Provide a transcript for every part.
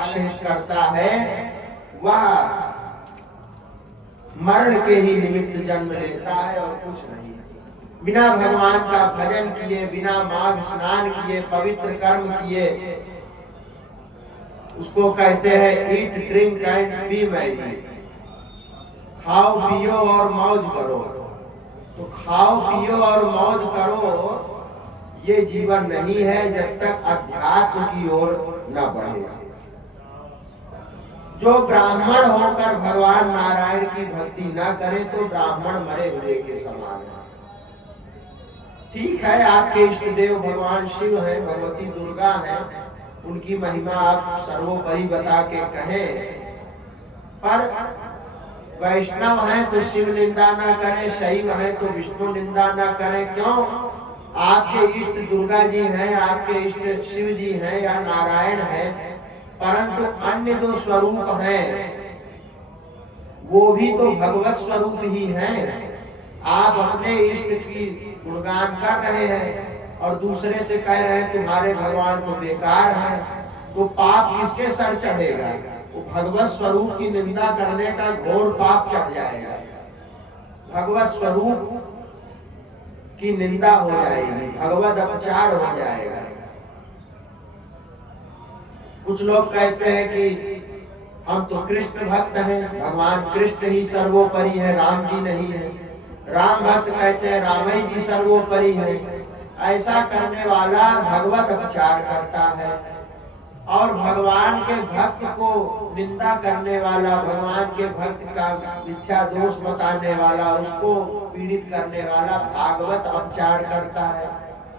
कालक्षेप करता है वह मरण के ही निमित्त जन्म लेता है और कुछ नहीं। बिना भगवान का भजन किए, बिना माघ स्नान किए, पवित्र कर्म किए, उसको कहते हैं eat drink and B Mary, खाओ पियो और मौज करो। तो खाओ पियो और मौज करो ये जीवन नहीं है जब तक अध्यात्म की ओर न बढ़े। जो ब्राह्मण होकर भगवान नारायण की भक्ति न करे तो ब्राह्मण मरे हुए के समान है। ठीक है, आपके इष्ट देव भगवान शिव हैं, भगवती दुर्गा हैं, उनकी महिमा आप सर्वोपरि बता के कहें, पर वैष्णव हैं तो शिव निंदा ना करें, शैव हैं तो विष्णु निंदा ना करें। क्यों? आपके इष्ट दुर्गा जी हैं, आपके इष्ट शिव जी हैं या नारायण हैं, परंतु अन्य जो स्वरूप हैं वो भी तो भगवत स्वरूप ही हैं। आप अपने इष्ट की गुणगान कर रहे हैं और दूसरे से कह रहे हैं तुम्हारे भगवान तो बेकार है, तो पाप किसके सर चढ़ेगा? वो भगवत स्वरूप की निंदा करने का घोर पाप चढ़ जाएगा, भगवत स्वरूप की निंदा हो जाएगी, भगवत अपचार हो जाएगा। कुछ लोग कहते हैं कि हम तो कृष्ण भक्त हैं, भगवान कृष्ण ही सर्वोपरि है, राम जी नहीं है। राम भक्त कहते हैं राम जी सर्वोपरि है। ऐसा करने वाला भगवत अपचार करता है और भगवान के भक्त को निंदा करने वाला, भगवान के भक्त का मिथ्या दोष बताने वाला, उसको पीड़ित करने वाला भागवत अपचार करता है।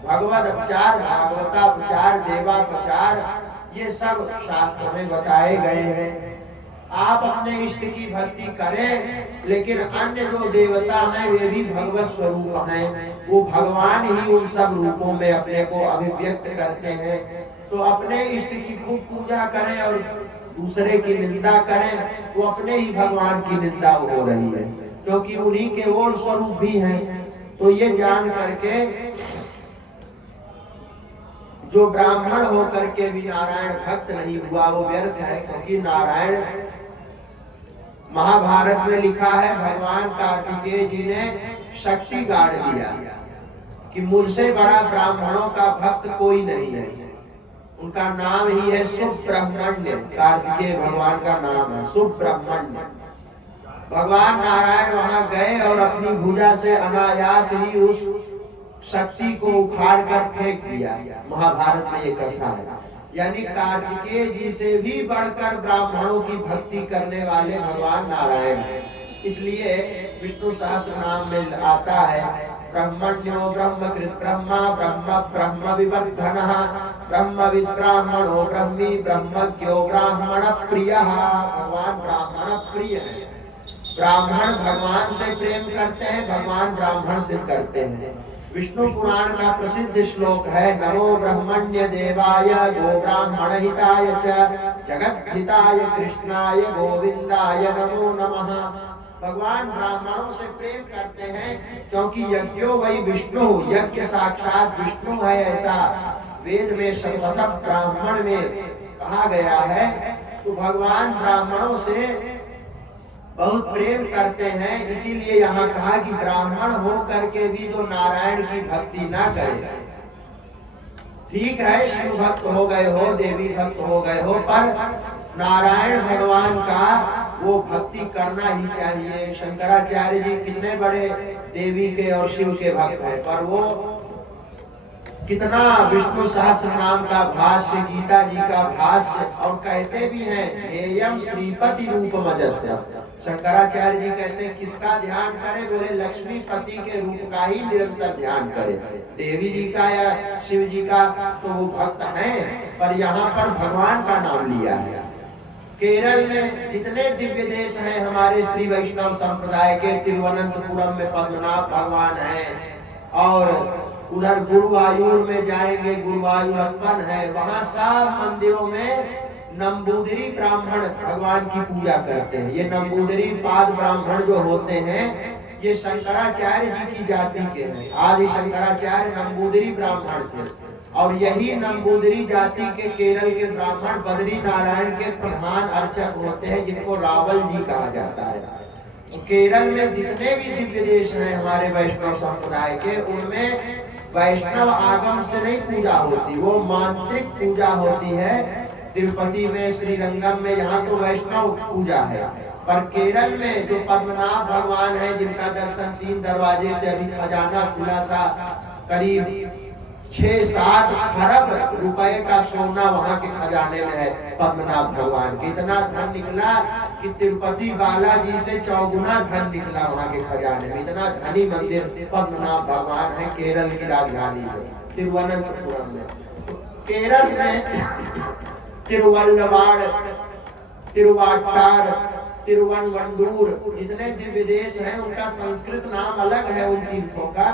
भगवत अपचार, भागवतापचार, देवापचार, ये सब शास्त्र में बताए गए हैं। आप अपने इष्ट की भक्ति करें, लेकिन अन्य जो देवता हैं वे भी भगवत स्वरूप हैं, वो भगवान ही उन सब रूपों में अपने को अभिव्यक्त करते हैं। तो अपने इष्ट की खूब पूजा करें और दूसरे की निंदा करें, वो अपने ही भगवान की निंदा हो रही है, क्योंकि उन्हीं के वो स्वरूप भी हैं। तो ये जान करके जो ब्राह्मण होकर के भी नारायण भक्त नहीं हुआ वो व्यर्थ है, क्योंकि नारायण महाभारत में लिखा है, भगवान कार्तिकेय जी ने शक्ति गाड़ दिया कि मुझसे बड़ा ब्राह्मणों का भक्त कोई नहीं है। उनका नाम ही है सुब्रह्मण्य, कार्तिकेय भगवान का नाम है सुब्रह्मण्य। भगवान नारायण वहां गए और अपनी भुजा से अनायास ही उस शक्ति को उखाड़ कर फेंक दिया। महाभारत में ये कथा है। यानी कार्तिकेय जी से भी बढ़कर ब्राह्मणों की भक्ति करने वाले भगवान नारायण हैं। इसलिए विष्णु सहस्त्र नाम में आता है ब्रह्मण्यो ब्रह्मकृत ब्रह्मा ब्रह्म ब्रह्म विवर्धनः ब्रह्मविद ब्राह्मणो ब्रह्मी ब्रह्मज्ञो ब्राह्मण प्रियः। भगवान ब्राह्मण प्रिय है। ब्राह्मण भगवान से प्रेम करते हैं, भगवान ब्राह्मण से करते हैं। विष्णु पुराण का प्रसिद्ध श्लोक है, नमो ब्रह्मण्य देवाय गो ब्राह्मण हिताय च जगत हिताय कृष्णाय गोविंदाय नमो नमः। भगवान ब्राह्मणों से प्रेम करते हैं क्योंकि यज्ञो वही विष्णु, यज्ञ साक्षात विष्णु है, ऐसा वेद में सर्वप्रथम ब्राह्मण में कहा गया है। तो भगवान ब्राह्मणों से बहुत प्रेम करते हैं, इसीलिए यहाँ कहा कि ब्राह्मण हो करके भी जो नारायण की भक्ति ना करे। ठीक है, शिव भक्त हो गए हो, देवी भक्त हो गए हो, पर नारायण भगवान का वो भक्ति करना ही चाहिए। शंकराचार्य जी कितने बड़े देवी के और शिव के भक्त हैं, पर वो कितना विष्णु सहस्त्र नाम का भाष्य, गीता जी का भाष्य, और कहते भी हैं हेयम श्रीपति रूपमजस्य। शंकराचार्य जी कहते हैं किसका ध्यान करें? बोले लक्ष्मीपति के रूप का ही निरंतर ध्यान करें। देवी जी का या शिव जी का तो वो भक्त हैं, पर यहाँ पर भगवान का नाम लिया है। केरल में जितने दिव्य देश हैं हमारे श्री वैष्णव संप्रदाय के, तिरुवनंतपुरम में पद्मनाभ भगवान हैं, और उधर गुरुवायूर में जाएंगे, गुरुवायूरप्पन है, वहां सब मंदिरों में नंबूदरी ब्राह्मण भगवान की पूजा करते हैं। ये नंबूदरी पाद ब्राह्मण जो होते हैं ये शंकराचार्य जी की जाति के हैं। आदि शंकराचार्य नंबूदरी ब्राह्मण थे। और यही नंबूदरी जाति के केरल के ब्राह्मण बद्री नारायण के प्रधान अर्चक होते हैं, जिनको रावल जी कहा जाता है। तो केरल में जितने भी दिव्य देश हैं हमारे वैष्णव संप्रदाय के, उनमें वैष्णव आगम से नहीं पूजा होती, वो मांत्रिक पूजा होती है। तिरुपति में, श्रीरंगम में, यहाँ तो वैष्णव पूजा है। पर केरल में जो पद्मनाभ भगवान है, जिनका दर्शन 3 दरवाजे से अभी खजाना खुला था, करीब 6-7 खरब रुपए का सोना वहाँ के खजाने में है पद्मनाभ भगवान के। इतना धन निकला कि तिरुपति बालाजी से 4 गुना धन निकला वहाँ के खजाने में। इतना धनी मंदिर पद्मनाभ भगवान है केरल की राजधानी में, तिरुवनंतपुरम में। केरल में तिरुवल्लवाड़, तिरुवाट्टार, तिरुवनवंडूर, जितने दिव्य देश हैं उनका संस्कृत नाम अलग है उन तीर्थों का।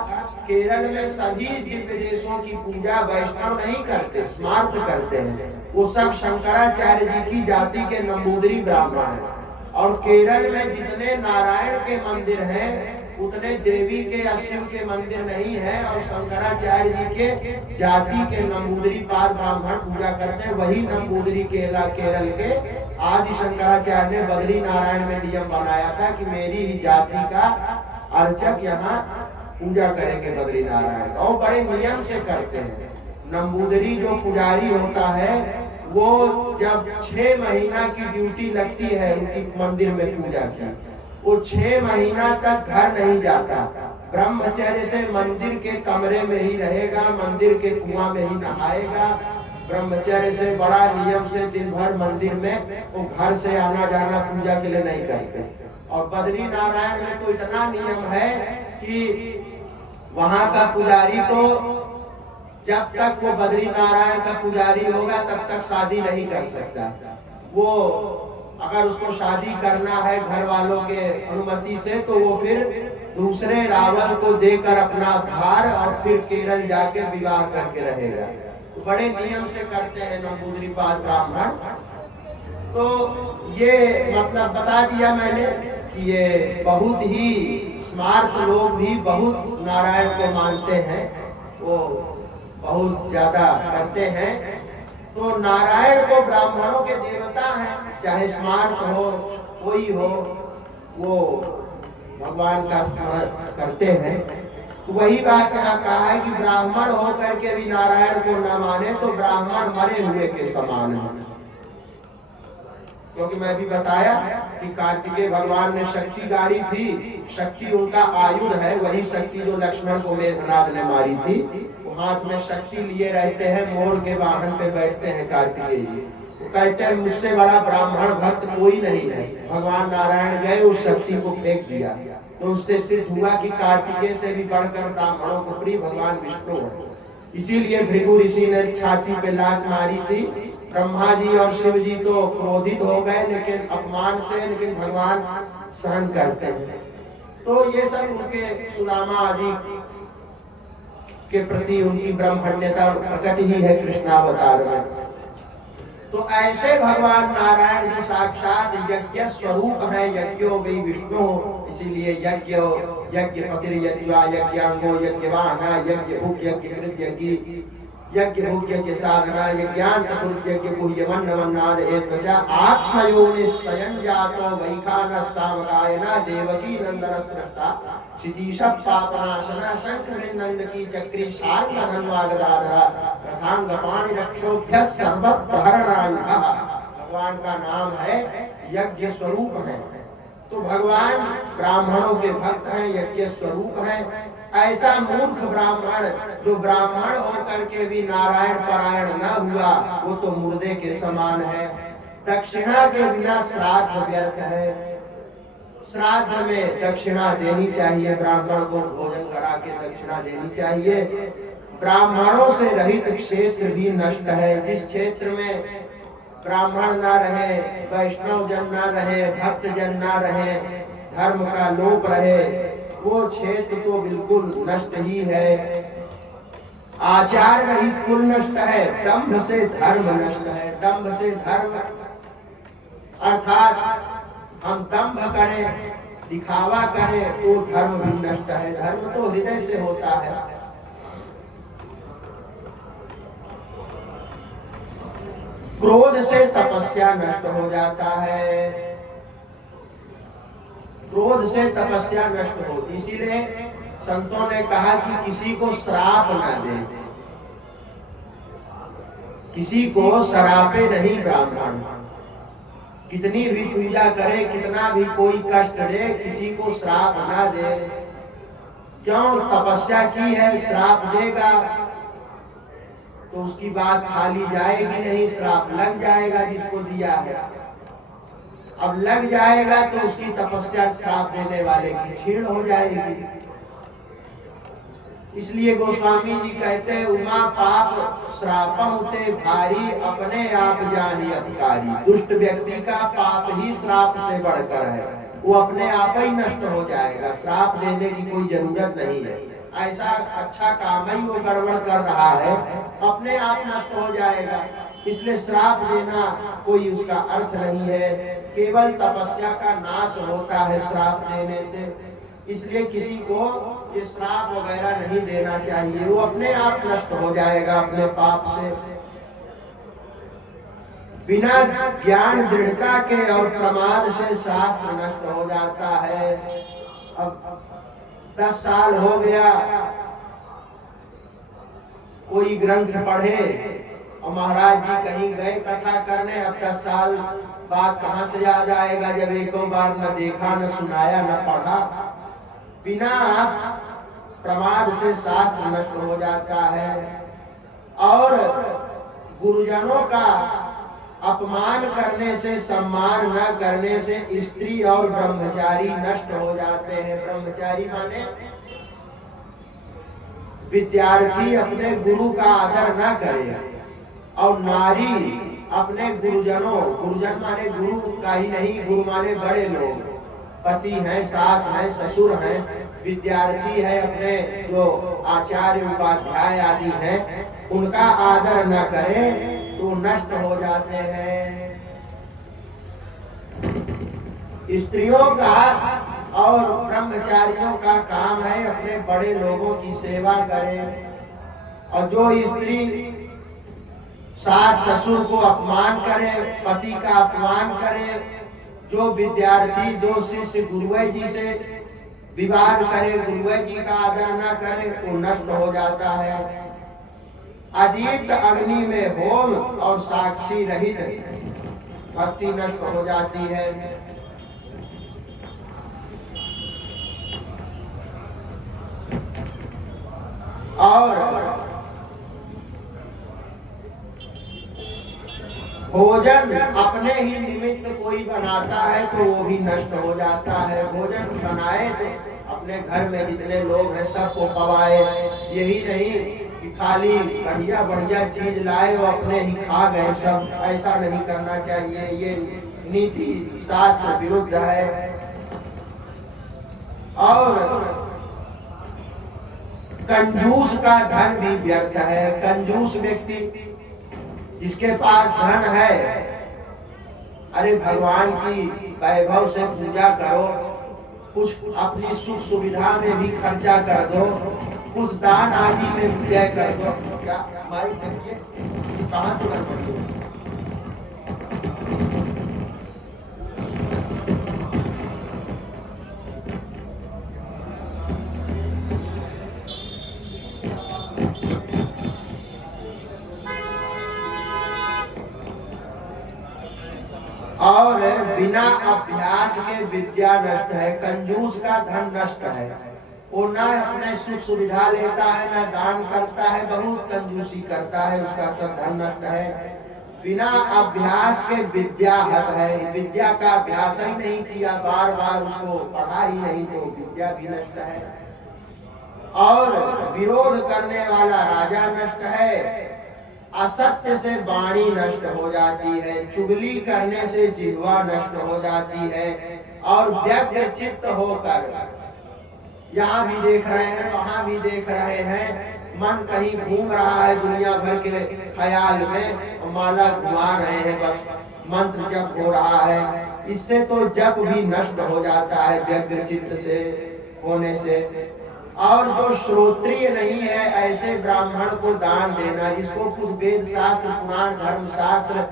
केरल में सभी दिव्य देशों की पूजा वैष्णव नहीं करते, स्मार्त करते हैं। वो सब शंकराचार्य जी की जाति के नंबूदरी ब्राह्मण हैं। और केरल में जितने नारायण के मंदिर हैं उतने देवी के या शिव के मंदिर नहीं है। और शंकराचार्य जी के जाति के नंबूदरी पाद ब्राह्मण पूजा करते हैं। वही नंबूदरी केरल के आदि शंकराचार्य ने बद्री नारायण में नियम बनाया था कि मेरी ही जाति का अर्चक यहाँ पूजा करेंगे बद्री नारायण, और बड़े नियम से करते हैं। नंबूदरी जो पुजारी होता है वो जब 6 महीना की ड्यूटी लगती है उनकी मंदिर में पूजा की, वो 6 महीना तक घर नहीं जाता, ब्रह्मचर्य से मंदिर के कमरे में ही रहेगा, मंदिर के कुआं में ही नहाएगा। ब्रह्मचर्य से बड़ा नियम से दिन भर मंदिर में, वो घर से आना जाना पूजा के लिए नहीं करते। और बद्री नारायण में तो इतना नियम है कि वहां का पुजारी तो जब तक वो बद्री नारायण का पुजारी होगा तब तक शादी नहीं कर सकता। वो अगर उसको शादी करना है घर वालों के अनुमति से, तो वो फिर दूसरे रावल को देकर अपना भार और फिर केरल जाके विवाह करके रहेगा। तो बड़े नियम से करते हैं नंबूदरी पाद ब्राह्मण। तो ये मतलब बता दिया मैंने कि ये बहुत ही स्मार्ट लोग भी बहुत नारायण को मानते हैं, वो बहुत ज्यादा करते हैं। तो नारायण को ब्राह्मणों के देवता हैं, चाहे स्मार्ट हो कोई हो, वो भगवान का स्मरण करते हैं। तो वही बात यहाँ कहा है कि ब्राह्मण होकर के भी नारायण को न माने तो ब्राह्मण मरे हुए के समान है। क्योंकि मैं भी बताया कि कार्तिकेय भगवान ने शक्ति गाड़ी थी, शक्ति उनका आयुध है, वही शक्ति जो लक्ष्मण को मेघनाद ने मारी थी। वो हाथ में शक्ति लिए रहते हैं, मोर के वाहन पे बैठते हैं कार्तिकेय जी। वो कहते हैं मुझसे बड़ा ब्राह्मण भक्त कोई नहीं है। भगवान नारायण गए, उस शक्ति को फेंक दिया, तो उससे सिद्ध हुआ कि कार्तिकेय से भी बढ़कर ब्राह्मणों को प्रिय भगवान विष्णु है। इसीलिए भृगु ऋषि ने छाती पे लात मारी थी। ब्रह्मा जी और शिव जी तो क्रोधित हो गए लेकिन अपमान से, लेकिन भगवान सहन करते हैं। तो ये सब उनके सुदामा आदि के प्रति उनकी ब्रह्मण्यता प्रकट ही है कृष्णावतार में। तो ऐसे भगवान नारायण जो साक्षात यज्ञ स्वरूप है, यज्ञो वै विष्णु, इसीलिए यज्ञ पतिर यज्ञा यज्ञांगो यज्ञवाहना यज्ञ भुक यज्ञ कृत यज्ञ भुक यज्ञ साधना यज्ञान चतुर्थ यज्ञ गुह्यमन्न वन्नाद एत्वचा आत्मयोनि स्वयं जातो वैखानः सामगायना देवकी नंदन सृष्टा क्षितीश पापनाशना शंख नंद की चक्री शार्ंग धन्वागदाधरा रथांग पाणि रक्षोभ्य सर्वप्रहरणायुधः। भगवान का नाम है, यज्ञ स्वरूप है। तो भगवान ब्राह्मणों के भक्त हैं, यज्ञ स्वरूप हैं। ऐसा मूर्ख ब्राह्मण जो ब्राह्मण होकर के भी नारायण परायण न हुआ, वो तो मुर्दे के समान है। दक्षिणा के बिना श्राद्ध व्यर्थ है। श्राद्ध में दक्षिणा देनी चाहिए, ब्राह्मण को भोजन करा के दक्षिणा देनी चाहिए। ब्राह्मणों से रहित क्षेत्र भी नष्ट है। जिस क्षेत्र में ब्राह्मण ना रहे, वैष्णव जन ना रहे, भक्त जन ना रहे, धर्म का लोप रहे, वो क्षेत्र तो बिल्कुल नष्ट ही है। आचार रहित कुल नष्ट है, दंभ से धर्म नष्ट है। दंभ से धर्म अर्थात हम दंभ करें, दिखावा करें तो धर्म भी नष्ट है। धर्म तो हृदय से होता है। क्रोध से तपस्या नष्ट हो जाता है, क्रोध से तपस्या नष्ट होती। इसीलिए संतों ने कहा कि किसी को श्राप ना दे, किसी को श्रापे नहीं ब्राह्मण। कितनी भी पूजा करे, कितना भी कोई कष्ट दे, किसी को श्राप ना दे। क्यों? तपस्या की है, श्राप देगा तो उसकी बात खाली जाएगी नहीं, श्राप लग जाएगा जिसको दिया है। अब लग जाएगा तो उसकी तपस्या श्राप देने वाले की क्षीण हो जाएगी। इसलिए गोस्वामी जी कहते हैं, उमा पाप श्रापहुते भारी, अपने आप जानी अपकारी। दुष्ट व्यक्ति का पाप ही श्राप से बढ़कर है, वो अपने आप ही नष्ट हो जाएगा, श्राप देने की कोई जरूरत नहीं है। ऐसा अच्छा काम ही वो गड़बड़ कर रहा है, अपने आप नष्ट हो जाएगा। इसलिए श्राप देना कोई उसका अर्थ नहीं है, केवल तपस्या का नाश होता है श्राप देने से। इसलिए किसी को ये श्राप वगैरह नहीं देना चाहिए, वो अपने आप नष्ट हो जाएगा अपने पाप से। बिना ज्ञान दृढ़ता के और प्रमाद से शास्त्र नष्ट हो जाता है। अब 10 साल हो गया कोई ग्रंथ पढ़े और महाराज जी कहीं गए कथा करने, अब 10 साल बाद कहां से याद आएगा जब एको बार न देखा, न सुनाया, न पढ़ा। बिना प्रमाद से शास्त्र नष्ट हो जाता है। और गुरुजनों का अपमान करने से, सम्मान न करने से स्त्री और ब्रह्मचारी नष्ट हो जाते हैं। ब्रह्मचारी माने विद्यार्थी अपने गुरु का आदर न करे, और नारी अपने गुरुजनों, गुरुजन माने गुरु का ही नहीं, गुरु माने बड़े लोग, पति हैं, सास हैं, ससुर हैं, विद्यार्थी है, अपने जो आचार्य उपाध्याय आदि हैं, उनका आदर न करें तो नष्ट हो जाते हैं। स्त्रियों का और ब्रह्मचारियों का काम है अपने बड़े लोगों की सेवा करें। और जो स्त्री सास ससुर को अपमान करे, पति का अपमान करे, जो विद्यार्थी, जो शिष्य गुरुजी जी से विवाद करे, गुरुजी जी का आदर न करे, वो नष्ट हो जाता है। अदीप्त अग्नि में होम और साक्षी रहित भक्ति नष्ट हो जाती है। और भोजन अपने ही निमित्त कोई बनाता है तो वो भी नष्ट हो जाता है। भोजन बनाए तो अपने घर में जितने लोग हैं सबको पवाए, यही नहीं कि खाली बढ़िया बढ़िया चीज लाए वो अपने ही खा गए सब। ऐसा नहीं करना चाहिए, ये नीति शास्त्र विरुद्ध है। और कंजूस का धन भी व्यर्थ है। कंजूस व्यक्ति जिसके पास धन है, अरे भगवान की वैभव से पूजा करो, कुछ अपनी सुख सुविधा में भी खर्चा कर दो, कुछ दान आदि में व्यय कर दो। क्या हमारी देखिए कहाँ से कर पड़ी है। और बिना अभ्यास के विद्या नष्ट है। कंजूस का धन नष्ट है, वो न अपने सुख सुविधा लेता है, न दान करता है, बहुत कंजूसी करता है, उसका सब धन नष्ट है। बिना अभ्यास के विद्या हत है। विद्या का अभ्यास ही नहीं किया, बार बार उसको पढ़ा ही नहीं, तो विद्या भी नष्ट है। और विरोध करने वाला राजा नष्ट है। असत्य से वाणी नष्ट हो जाती है। चुगली करने से जिह्वा नष्ट हो जाती है। और व्यग्र चित्त होकर यहाँ भी देख रहे हैं, वहाँ भी देख रहे हैं, मन कहीं घूम रहा है दुनिया भर के ख्याल में, माला घुमा रहे हैं, बस मंत्र जप हो रहा है। इससे तो जप भी नष्ट हो जाता है व्यग्र चित्त से होने से। और जो श्रोत्रिय नहीं है ऐसे ब्राह्मण को दान देना, जिसको कुछ वेद शास्त्र, पुराण, धर्म शास्त्र,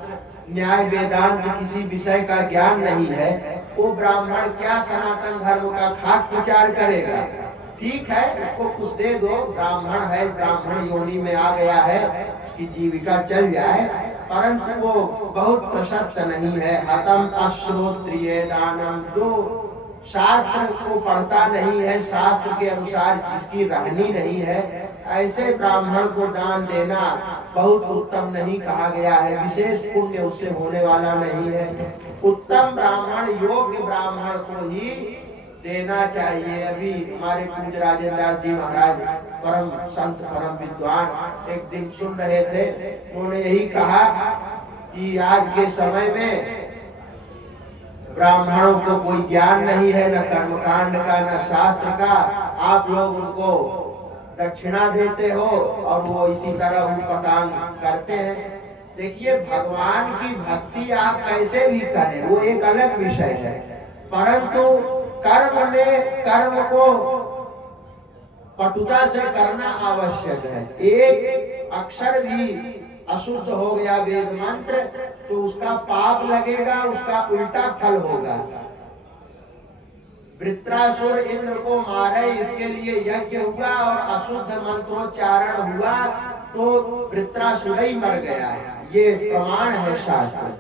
न्याय, वेदांत किसी विषय का ज्ञान नहीं है, वो ब्राह्मण क्या सनातन धर्म का खाक प्रचार करेगा। ठीक है, उसको कुछ दे दो, ब्राह्मण है, ब्राह्मण योनि में आ गया है कि जीविका चल जाए, परंतु वो बहुत प्रशस्त नहीं है। हतम अश्रोत्रिय दानम, जो शास्त्र को पढ़ता नहीं है, शास्त्र के अनुसार जिसकी रहनी नहीं है, ऐसे ब्राह्मण को दान देना बहुत उत्तम नहीं कहा गया है। विशेष पुण्य उससे होने वाला नहीं है। उत्तम ब्राह्मण, योग्य ब्राह्मण को ही देना चाहिए। अभी हमारे पूज्य राजेंद्र दास जी महाराज, परम संत, परम विद्वान, एक दिन सुन रहे थे, उन्होंने यही कहा कि आज के समय में ब्राह्मणों को कोई ज्ञान नहीं है, न कर्मकांड का, न शास्त्र का। आप लोग उनको दक्षिणा देते हो और वो इसी तरह उटपटांग करते हैं। देखिए, भगवान की भक्ति आप कैसे भी करें वो एक अलग विषय है, परंतु कर्म में कर्म को पटुता से करना आवश्यक है। एक अक्षर भी अशुद्ध हो गया वेद मंत्र तो उसका पाप लगेगा, उसका उल्टा फल होगा। वृत्रासुर इंद्र को मारे, इसके लिए यज्ञ हुआ और अशुद्ध मंत्रोच्चारण हुआ तो वृत्रासुर ही मर गया। ये प्रमाण है शास्त्र।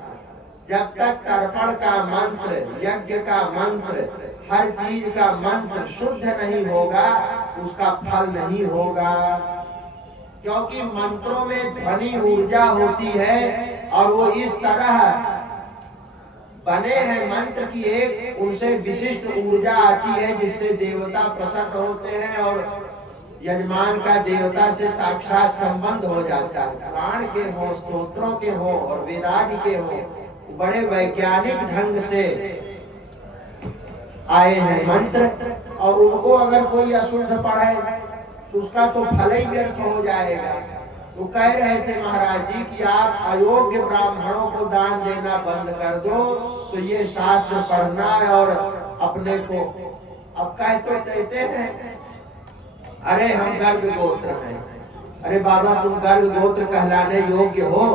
जब तक तर्पण का मंत्र, यज्ञ का मंत्र, हर चीज का मंत्र शुद्ध नहीं होगा, उसका फल नहीं होगा। क्योंकि मंत्रों में ध्वनि ऊर्जा होती है और वो इस तरह बने हैं मंत्र की एक उनसे विशिष्ट ऊर्जा आती है, जिससे देवता प्रसन्न होते हैं और यजमान का देवता से साक्षात संबंध हो जाता है। पुराण के हो, स्तोत्रों के हो और वेदादि के हो, बड़े वैज्ञानिक ढंग से आए हैं मंत्र, और उनको अगर कोई अशुद्ध पढ़े तो उसका तो फल ही व्यर्थ हो जाएगा। वो कह रहे थे महाराज जी कि आप अयोग्य ब्राह्मणों को दान देना बंद कर दो तो ये शास्त्र पढ़ना और अपने को, अब कह तो कहते हैं अरे हम गर्ग गोत्र हैं। अरे बाबा, तुम गर्ग गोत्र कहलाने योग्य हो?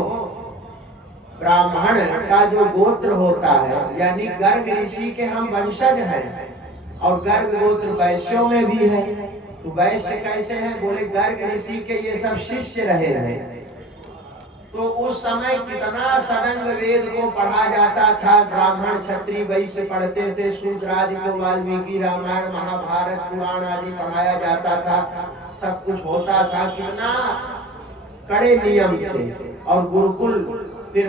ब्राह्मण का जो गोत्र होता है, यानी गर्ग ऋषि के हम वंशज हैं, और गर्ग गोत्र वैश्यों में भी है। तो वैश्य कैसे हैं? बोले गर्ग ऋषि के ये सब शिष्य रहे हैं। तो उस समय कितना सडंग वेद को पढ़ा जाता था। ब्राह्मण क्षत्रिय वैश्य पढ़ते थे, शूद्र आदि को वाल्मीकि रामायण महाभारत पुराण आदि पढ़ाया जाता था, सब कुछ होता था। कितना कड़े नियम थे। और गुरुकुल, फिर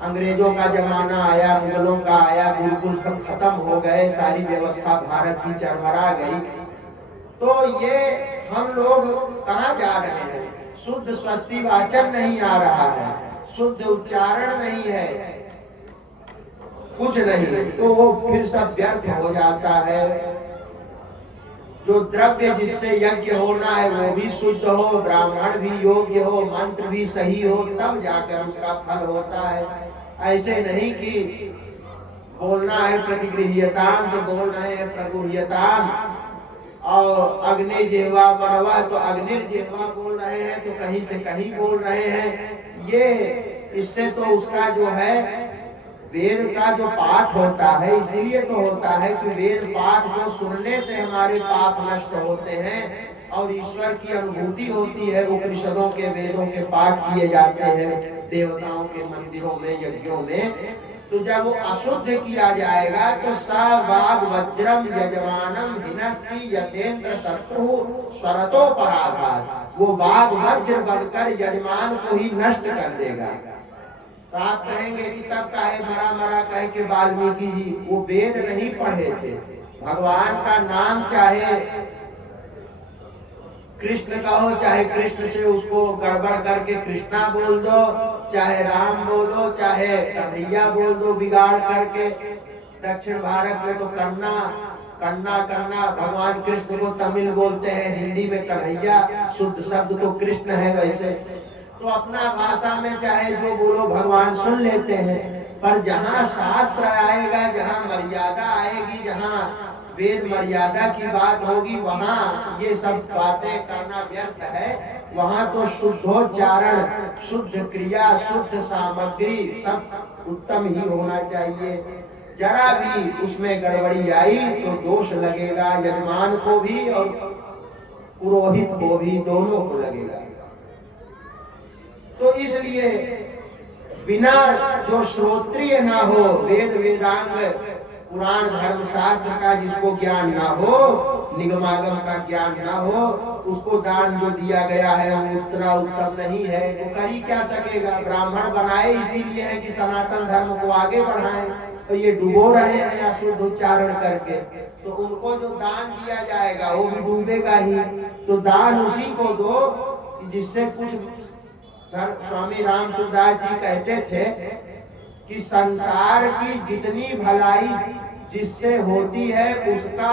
अंग्रेजों का जमाना आया, मुगलों का आया, गुरुकुल सब खत्म हो गए, सारी व्यवस्था भारत की चरमरा गई। तो ये हम लोग कहाँ जा रहे हैं? शुद्ध स्वस्ति वाचन नहीं आ रहा है, शुद्ध उच्चारण नहीं है, कुछ नहीं, तो वो फिर सब व्यर्थ हो जाता है। जो द्रव्य जिससे यज्ञ होना है वो भी शुद्ध हो, ब्राह्मण भी योग्य हो, मंत्र भी सही हो, तब जाकर उसका फल होता है। ऐसे नहीं कि बोलना है प्रतिगृह्यताम तो बोल रहे हैं प्रगुह्यताम, और अग्नि जिह्वा मनवा तो अग्निर्जिह्वा बोल रहे हैं, तो कहीं से कहीं बोल रहे हैं। ये इससे तो उसका जो है वेद का जो पाठ होता है, इसीलिए तो होता है कि वेद पाठ को सुनने से हमारे पाप नष्ट होते हैं और ईश्वर की अनुभूति होती है। उपनिषदों के, वेदों के पाठ किए जाते हैं देवताओं के मंदिरों में, यज्ञों में। तो जब वो अशुद्ध किया जाएगा तो सा वाग वज्रम यजमानम हिनस्ति यथेन्द्र शत्रु स्वरतो पराघात, वो वाग वज्र बनकर यजमान को ही नष्ट कर देगा। तो आप कहेंगे कि तब काहे मरा मरा कह के वाल्मीकि जी वो वेद नहीं पढ़े थे। भगवान का नाम चाहे कृष्ण कहो, चाहे कृष्ण से उसको गड़बड़ करके कृष्णा बोल दो, चाहे राम बोलो, चाहे कन्हैया बोल दो बिगाड़ करके। दक्षिण भारत में तो कन्ना कन्ना कन्ना, भगवान कृष्ण को तमिल बोलते हैं, हिंदी में कन्हैया, शुद्ध शब्द तो कृष्ण है। वैसे तो अपना भाषा में चाहे जो बोलो भगवान सुन लेते हैं, पर जहाँ शास्त्र आएगा, जहाँ मर्यादा आएगी, जहाँ वेद मर्यादा की बात होगी, वहाँ ये सब बातें करना व्यर्थ है। वहाँ तो शुद्धोच्चारण, शुद्ध क्रिया, शुद्ध सामग्री सब उत्तम ही होना चाहिए। जरा भी उसमें गड़बड़ी आई तो दोष लगेगा यजमान को भी और पुरोहित को भी, दोनों को लगेगा। तो इसलिए बिना जो श्रोत्रिय ना हो, वेद वेदांग पुराण धर्म शास्त्र का जिसको ज्ञान ना हो, निगमागम का ज्ञान ना हो, उसको दान जो दिया गया है वो उतना उत्तम नहीं है। वो कर ही क्या सकेगा? ब्राह्मण बनाए इसीलिए है कि सनातन धर्म को आगे बढ़ाएं, तो ये डुबो रहे हैं अशुद्ध उच्चारण करके, तो उनको जो दान दिया जाएगा वो भी डूबेगा ही। तो दान उसी को दो जिससे कुछ। स्वामी राम सूरदास जी कहते थे कि संसार की जितनी भलाई जिससे होती है उसका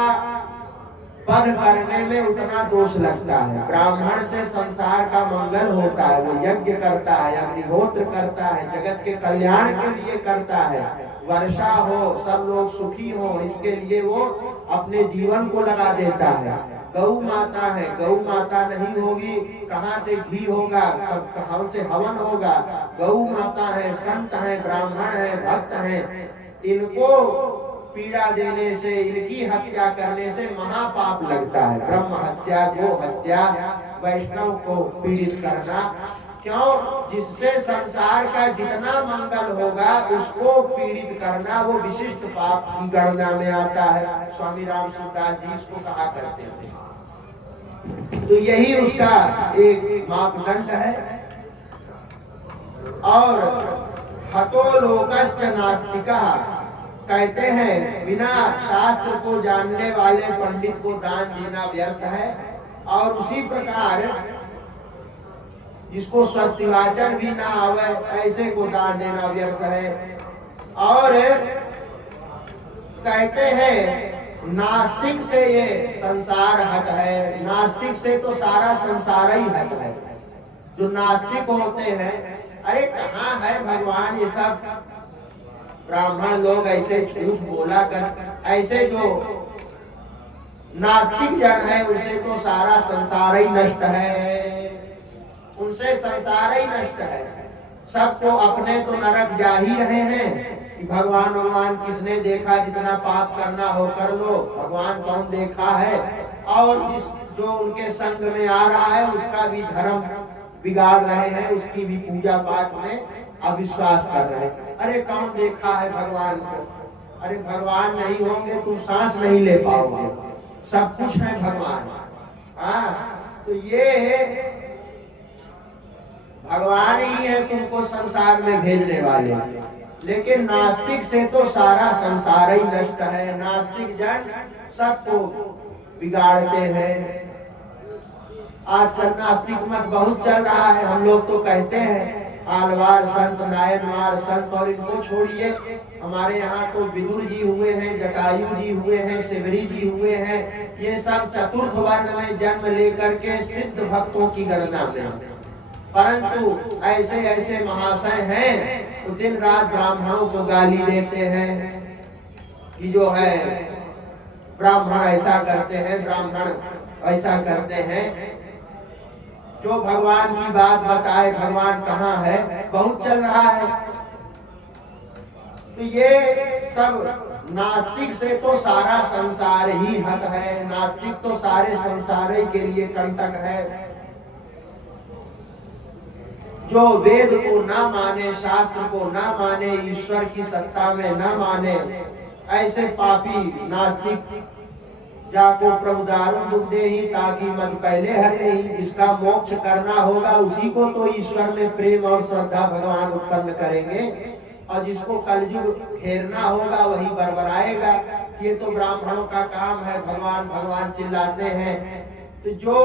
वध करने में उतना दोष लगता है। ब्राह्मण से संसार का मंगल होता है, वो यज्ञ करता है, अग्निहोत्र करता है, जगत के कल्याण के लिए करता है, वर्षा हो, सब लोग सुखी हो, इसके लिए वो अपने जीवन को लगा देता है। गौ माता है, गौ माता नहीं होगी कहाँ से घी होगा, कहाँ से हवन होगा? गौ माता है, संत है, ब्राह्मण है, भक्त है, इनको पीड़ा देने से, इनकी हत्या करने से महापाप लगता है। ब्रह्म हत्या, गो हत्या, वैष्णव को पीड़ित करना, क्यों? जिससे संसार का जितना मंगल होगा उसको पीड़ित करना वो विशिष्ट पाप की गणना में आता है। स्वामी राम सूरदास जी इसको कहा करते थे। तो यही उसका एक मापदंड है। और हतो लोकस्य नास्तिका कहते हैं बिना शास्त्र को जानने वाले पंडित को दान देना व्यर्थ है। और उसी प्रकार जिसको स्वस्तिवाचन भी ना आवे ऐसे को दान देना व्यर्थ है। और कहते हैं नास्तिक से ये संसार हत है, नास्तिक से तो सारा संसार ही हत है। जो नास्तिक होते हैं, अरे कहाँ है भगवान, ये सब ब्राह्मण लोग ऐसे झूठ बोला कर, ऐसे जो नास्तिक जन है उनसे तो सारा संसार ही नष्ट है, उनसे संसार ही नष्ट है। सबको अपने तो नरक जा ही रहे हैं कि भगवान किसने देखा, जितना पाप करना हो कर लो, भगवान कौन देखा है। और जो उनके संग में आ रहा है उसका भी धर्म बिगाड़ रहे हैं, उसकी भी पूजा पाठ में अविश्वास कर रहे हैं। अरे कौन देखा है भगवान को? अरे भगवान नहीं होंगे तुम सांस नहीं ले पाओगे, सब कुछ है भगवान। तो ये भगवान ही है तुमको संसार में भेजने वाले। लेकिन नास्तिक से तो सारा संसार ही नष्ट है। नास्तिक जन सबको बिगाड़ते हैं। आजकल नास्तिक मत बहुत चल रहा है। हम लोग तो कहते हैं आलवार संत, नायनवार संत, और इनको छोड़िए। हमारे यहाँ तो विदुर जी हुए हैं, जटायु जी हुए हैं, शिवरी जी हुए हैं। ये सब चतुर्थ वर्ण में जन्म लेकर के सिद्ध भक्तों की गणना में, परंतु ऐसे ऐसे महाशय हैं तो दिन रात ब्राह्मणों को गाली देते हैं कि जो है ब्राह्मण ऐसा करते हैं, ब्राह्मण ऐसा करते हैं। जो भगवान की बात बताए, भगवान कहाँ है, बहुत चल रहा है। तो ये सब नास्तिक से तो सारा संसार ही हत है। नास्तिक तो सारे संसार के लिए कंटक है। जो वेद को ना माने, शास्त्र को ना माने, ईश्वर की सत्ता में ना माने, ऐसे पापी नास्तिक जाको प्रभु दारू दुख दे ही ताकि मत पहले हरे ही। जिसका मोक्ष करना होगा उसी को तो ईश्वर में प्रेम और श्रद्धा भगवान उत्पन्न करेंगे, और जिसको कलयुग घेरना होगा वही बरबराएगा। ये तो ब्राह्मणों का काम है, भगवान भगवान चिल्लाते हैं। तो जो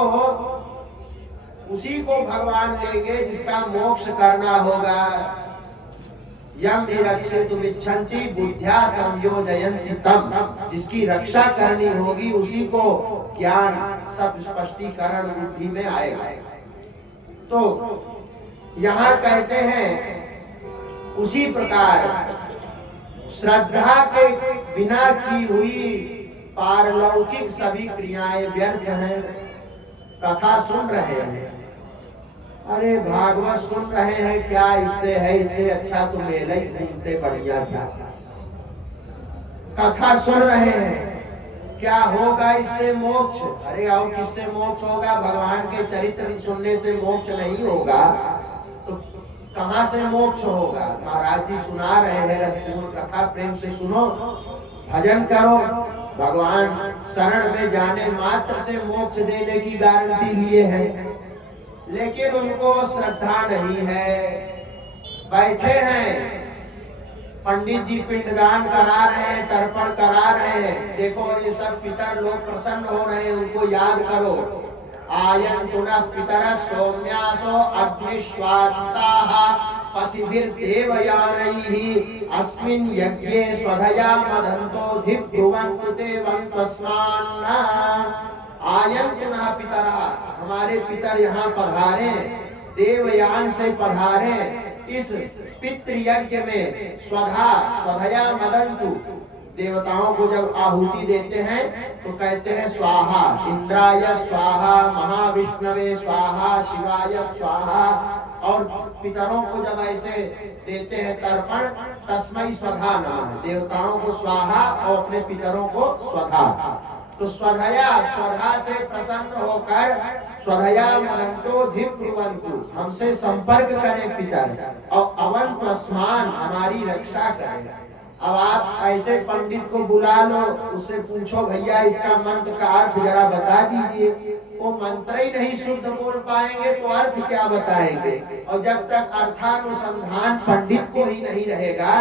उसी को भगवान लेंगे जिसका मोक्ष करना होगा। यम निरक्षितुम इच्छन्ति बुद्ध्या संयोजयन्ति तम। जिसकी रक्षा करनी होगी उसी को ज्ञान सब स्पष्टीकरण बुद्धि में आएगा। तो यहाँ कहते हैं उसी प्रकार श्रद्धा के बिना की हुई पारलौकिक सभी क्रियाएं व्यर्थ हैं। कथा सुन रहे हैं, अरे भागवत सुन रहे हैं, क्या इससे है, इससे अच्छा तो मेला ही घूमते बढ़िया था। कथा सुन रहे हैं, क्या होगा इससे मोक्ष, अरे और किससे मोक्ष होगा, भगवान के चरित्र सुनने से मोक्ष नहीं होगा तो कहां से मोक्ष होगा। महाराज जी सुना रहे हैं रसपूर्ण कथा, प्रेम से सुनो, भजन करो, भगवान शरण में जाने मात्र से मोक्ष देने की गारंटी लिए हैं। लेकिन उनको श्रद्धा नहीं है, बैठे हैं, पंडित जी पिंडदान करा रहे हैं, तर्पण करा रहे हैं, देखो ये सब पितर लोग प्रसन्न हो रहे हैं, उनको याद करो। आयन्तुनः पितरः सौम्यासो अग्निश्वात्ताः पतिभिर्देवयानैः अस्मिन् यज्ञे स्वधया मदन्तो धिब्रुवन्तु ते वन्तस्मान्न। आयन्तुनः पितरः, हमारे पितर यहाँ पधारे, देवयान से पधारे, इस पितृयज्ञ में स्वधया मदन्तु, देवताओं को जब आहुति देते हैं तो कहते हैं स्वाहा, इंद्राय स्वाहा, महाविष्णवे स्वाहा, शिवाय स्वाहा, और पितरों को जब ऐसे देते हैं तर्पण, तस्मै स्वधा नमः, देवताओं को स्वाहा और अपने पितरों को स्वधा। तो स्वधया, स्वधा से प्रसन्न होकर स्वधया मदन्तो धिब्रुवन्तु, हमसे संपर्क करें पितर, और अवन्तस्मान, हमारी रक्षा करें। अब आप ऐसे पंडित को बुला लो, उससे पूछो भैया इसका मंत्र का अर्थ जरा बता दीजिए, वो मंत्र ही नहीं शुद्ध बोल पाएंगे तो अर्थ क्या बताएंगे। और जब तक अर्थानुसंधान पंडित को ही नहीं रहेगा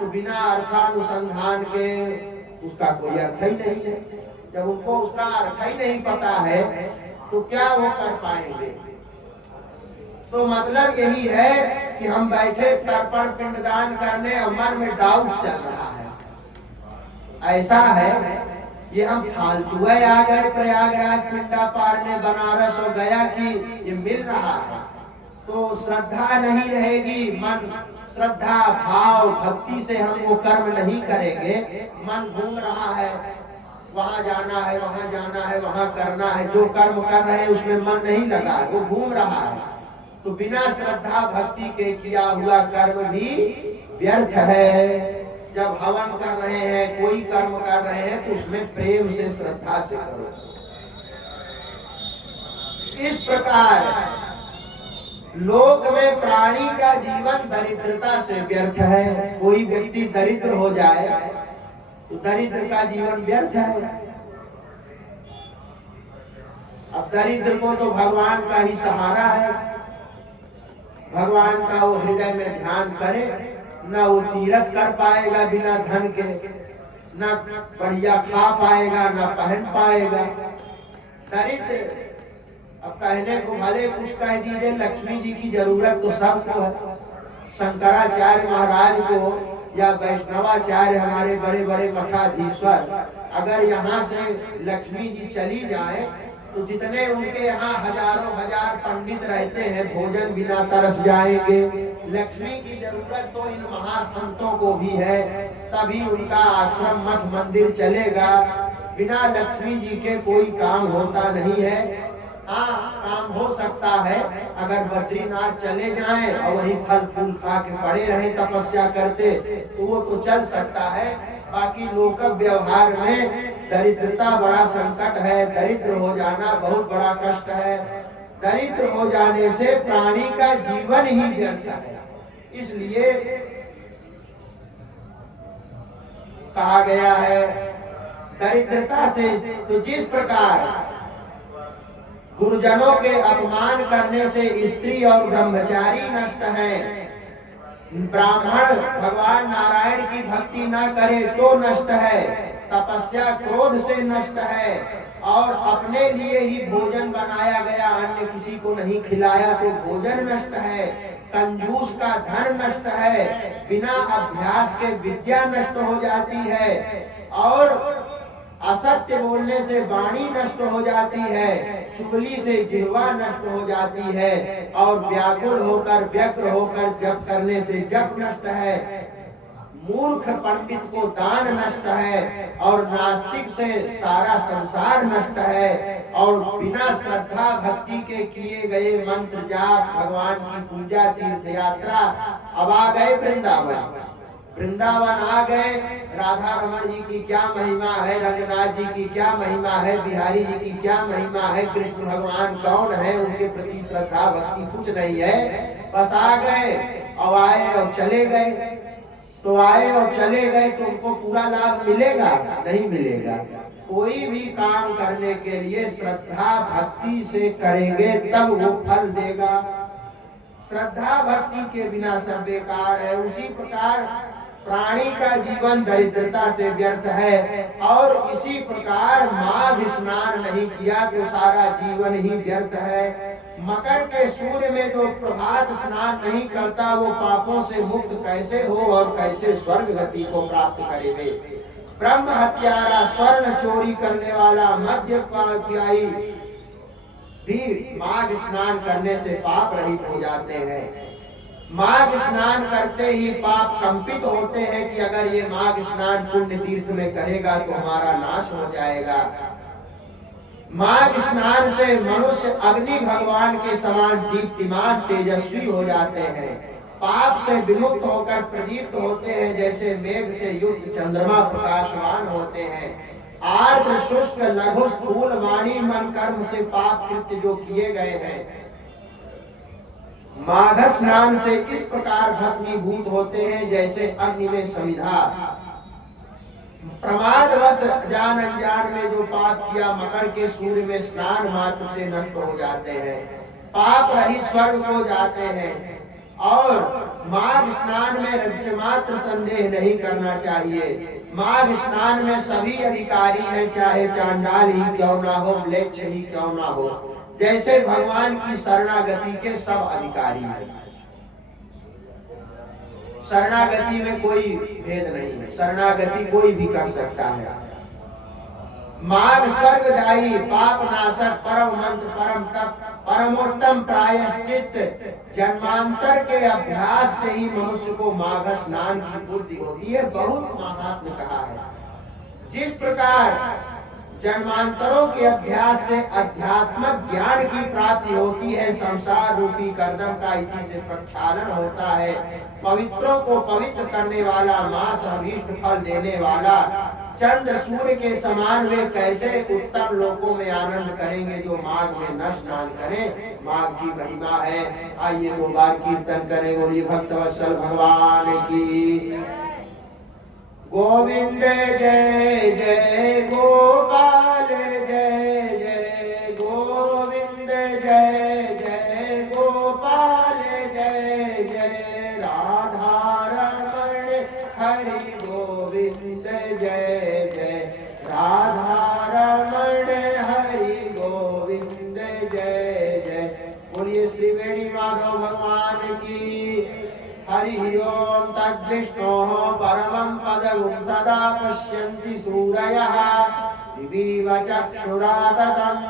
तो बिना अर्थानुसंधान के उसका कोई अर्थ ही नहीं है। जब उनको उसका अर्थ ही नहीं पता है तो क्या वो कर पाएंगे। तो मतलब यही है कि हम बैठे तर्पण पिंडदान करने और मन में डाउट चल रहा है, ऐसा है ये हम फालतू आ गए प्रयागराज पिंडा पारने बनारस और गया कि ये मिल रहा है, तो श्रद्धा नहीं रहेगी। मन श्रद्धा भाव भक्ति से हम वो कर्म नहीं करेंगे, मन घूम रहा है, वहां जाना है, वहां जाना है, वहां करना है, जो कर्म कर रहे हैं उसमें मन नहीं लगा, वो घूम रहा है। तो बिना श्रद्धा भक्ति के किया हुआ कर्म भी व्यर्थ है। जब हवन कर रहे हैं, कोई कर्म कर रहे हैं तो उसमें प्रेम से श्रद्धा से करो। इस प्रकार लोक में प्राणी का जीवन दरिद्रता से व्यर्थ है। कोई व्यक्ति दरिद्र हो जाए तो दरिद्र का जीवन व्यर्थ है। अब दरिद्र को तो भगवान का ही सहारा है, भगवान का वो हृदय में ध्यान करे, न वो तीर्थ कर पाएगा बिना धन के, न बढ़िया खा पाएगा, न पहन पाएगा। दरिद्र, अब कहने को भले कुछ कह दीजिए, लक्ष्मी जी की जरूरत तो सबको है। शंकराचार्य महाराज को या वैष्णवाचार्य हमारे बड़े बड़े मठाधीश्वर, अगर यहाँ से लक्ष्मी जी चली जाए तो जितने उनके यहाँ हजारों हजार पंडित रहते हैं भोजन बिना तरस जाएंगे। लक्ष्मी की जरूरत तो इन महासंतों को भी है, तभी उनका आश्रम मठ मंदिर चलेगा। बिना लक्ष्मी जी के कोई काम होता नहीं है। हाँ, काम हो सकता है अगर बद्रीनाथ चले जाएं और वहीं फल फूल खा के पड़े रहे तपस्या करते तो वो तो चल सकता है। बाकी लोक व्यवहार में दरिद्रता बड़ा संकट है, दरिद्र हो जाना बहुत बड़ा कष्ट है। दरिद्र हो जाने से प्राणी का जीवन ही व्यर्थ है। इसलिए कहा गया है दरिद्रता से, तो जिस प्रकार गुरुजनों के अपमान करने से स्त्री और ब्रह्मचारी नष्ट हैं, ब्राह्मण भगवान नारायण की भक्ति न करे तो नष्ट है, तपस्या क्रोध से नष्ट है, और अपने लिए ही भोजन बनाया गया अन्य किसी को नहीं खिलाया तो भोजन नष्ट है, कंजूस का धन नष्ट है, बिना अभ्यास के विद्या नष्ट हो जाती है, और असत्य बोलने से वाणी नष्ट हो जाती है, चुगली से जिह्वा नष्ट हो जाती है, और व्याकुल होकर व्यग्र होकर जप करने से जप नष्ट है। मूर्ख पंडित को दान नष्ट है और नास्तिक से सारा संसार नष्ट है। और बिना श्रद्धा भक्ति के किए गए मंत्र जाप, भगवान की पूजा, तीर्थ यात्रा। अब आ गए वृंदावन, वृंदावन आ गए। राधा रमण जी की क्या महिमा है, रंगनाथ जी की क्या महिमा है, बिहारी जी की क्या महिमा है, कृष्ण भगवान कौन है, उनके प्रति श्रद्धा भक्ति कुछ नहीं है। बस आ गए और आए और चले गए। तो आए और चले गए तो उनको पूरा लाभ मिलेगा? नहीं मिलेगा। कोई भी काम करने के लिए श्रद्धा भक्ति से करेंगे तब वो फल देगा। श्रद्धा भक्ति के बिना सब बेकार है। उसी प्रकार प्राणी का जीवन दरिद्रता से व्यर्थ है। और इसी प्रकार माघ स्नान नहीं किया तो सारा जीवन ही व्यर्थ है। मकर के सूर्य में जो प्रभात स्नान नहीं करता वो पापों से मुक्त कैसे हो और कैसे स्वर्ग गति को प्राप्त करेंगे। ब्रह्म हत्यारा, स्वर्ण चोरी करने वाला, मद्यपाई भी माघ स्नान करने से पाप रहित हो जाते हैं। माघ स्नान करते ही पाप कंपित होते हैं कि अगर ये माघ स्नान पुण्य तीर्थ में करेगा तो हमारा नाश हो जाएगा। माघ स्नान से मनुष्य अग्नि भगवान के समान दीप्तिमान तेजस्वी हो जाते हैं। पाप से विमुक्त होकर प्रदीप्त होते हैं, जैसे मेघ से युक्त चंद्रमा प्रकाशवान होते हैं। आर्द्र शुष्क लघु स्थूल वाणी मन कर्म से पाप कृत्य जो किए गए हैं, माघ स्नान से इस प्रकार भस्मीभूत होते हैं जैसे अग्नि में समिधा। प्रमादवश जान अनजान में जो पाप किया मकर के सूर्य में स्नान मात्र से नष्ट हो जाते हैं। पाप रहित स्वर्ग को जाते हैं। और माघ स्नान में रज्जमात्र संदेह नहीं करना चाहिए। माघ स्नान में सभी अधिकारी हैं, चाहे चांडाल ही क्यों ना हो, म्लेच्छ ही क्यों ना हो। जैसे भगवान की शरणागति के सब अधिकारी हैं। शरणागति में कोई भेद नहीं है, शरणागति कोई भी कर सकता है। माघ स्वर्गदायी, पाप नाशक, परम मंत्र, परम तप, परमोत्तम प्रायश्चित। जन्मांतर के अभ्यास से ही मनुष्य को माघ स्नान की पूर्ति होती है। बहुत महात्मा कहा है। जिस प्रकार जन्मांतरों के अभ्यास से अध्यात्मक ज्ञान की प्राप्ति होती है, संसार रूपी कर्दम का इसी से प्रक्षालन होता है। पवित्रों को पवित्र करने वाला, मास अभीष्ट फल देने वाला, चंद्र सूर्य के समान वे कैसे उत्तम लोकों में आनंद करेंगे जो माघ में न स्नान करें। माघ की महिमा है। आइए 2 बार कीर्तन करें। बोलिए भक्तवत्सल भगवान की। गोविंद जय जय गोपाल, जय जय गोविंद, जय जय गोपाल, जय जय राधा रमण हरि गोविंद, जय जय राधा रमण हरि गोविंद, जय जय। बोलिए श्री वेणी माधव भगवान की। हरि ओम तद्विष्णोः परमं पदं सदा पश्यन्ति सूरयः दिवीव चक्षुराततं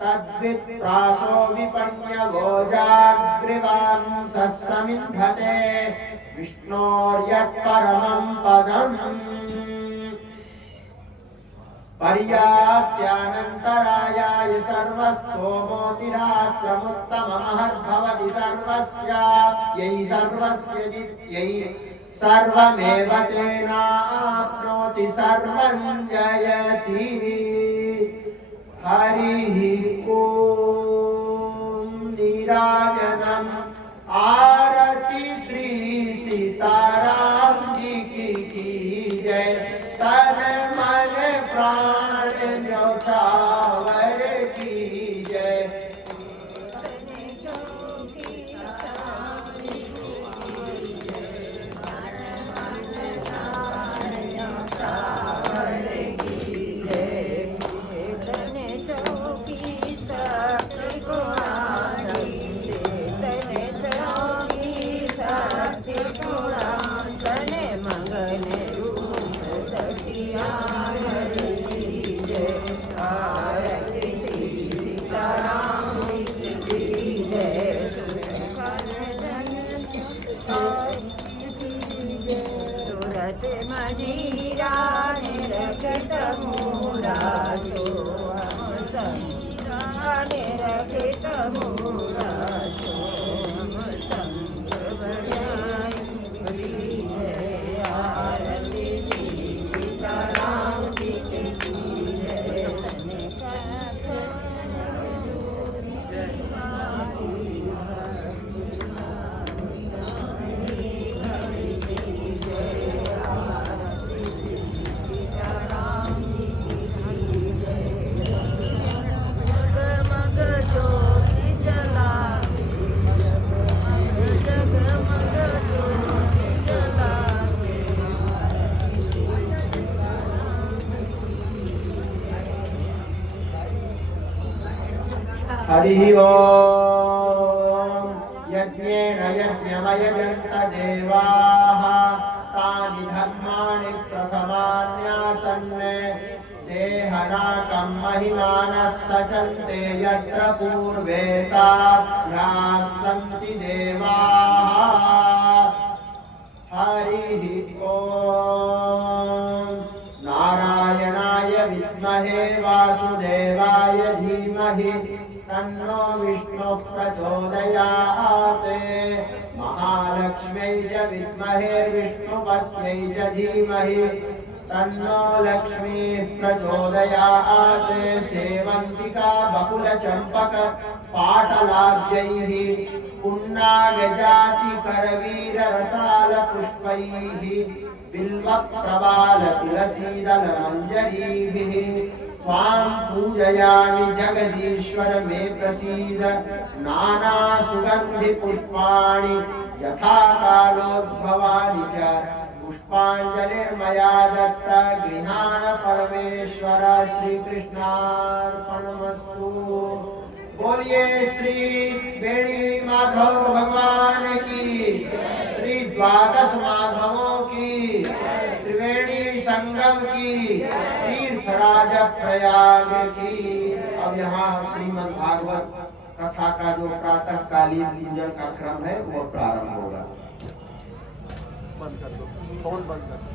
तद्विप्रासो विपन्यवो जाग्रीवां सस्समिन्धते विष्णोर्यत्परमं पदम्। पर्याप्त्यानन्तरायाय सर्वस्तोमोतिरात्रमुत्तममहद्भवति सर्वस्याप्त्यै सर्वस्य जित्यै सर्वमेव तेनाप्नोति सर्वं जयति। हरिः ओम। नीराजनम् आरती श्री सीताराम जी की जय। तन मन प्राण न्यौछावर की जय। समीरा निरखित मूरा सो हम समीरा निरखित मूरा सो हम संग बजाए बोली जय आरती श्री सीताराम जी की जय हरि ओम यज्ञेन यज्ञमयजन्त देवाः तानि धर्माणि प्रथमान्यासन्ने देहनाकं महिमानः सचन्ते यत्र पूर्वे साध्याः सन्ति देवाः हरि ओम नारायणाय विद्महे वासुदेवाय धीमहि तन्नो विष्णु प्रचोदयात् महालक्ष्म्यै च विद्महे विष्णुपत्न्यै च धीमहि तन्नो लक्ष्मीः प्रचोदयात् सेवन्तिका बकुलचम्पक पाटलाब्जैः पुन्नागजाति करवीररसाल पुष्पैः बिल्वप्रवाल तुलसीदलमञ्जरीभिः त्वां पूजयामि जगदीश्वर मे प्रसीद नाना सुगन्धि पुष्पाणि यथा कालोद्भवानि च पुष्पाञ्जलिर्मया दत्त गृहाण परमेश्वर श्रीकृष्णार्पणमस्तु। बोलिए श्री बेणी माधव भगवान की, श्री द्वादश माधवों की, त्रिवेणी संगम की, तीर्थराज प्रयाग की। अब यहाँ श्रीमद् भागवत कथा का जो प्रातः कालीन पूजन का क्रम है वो प्रारंभ होगा। बंद कर दो, फोन बंद कर दो।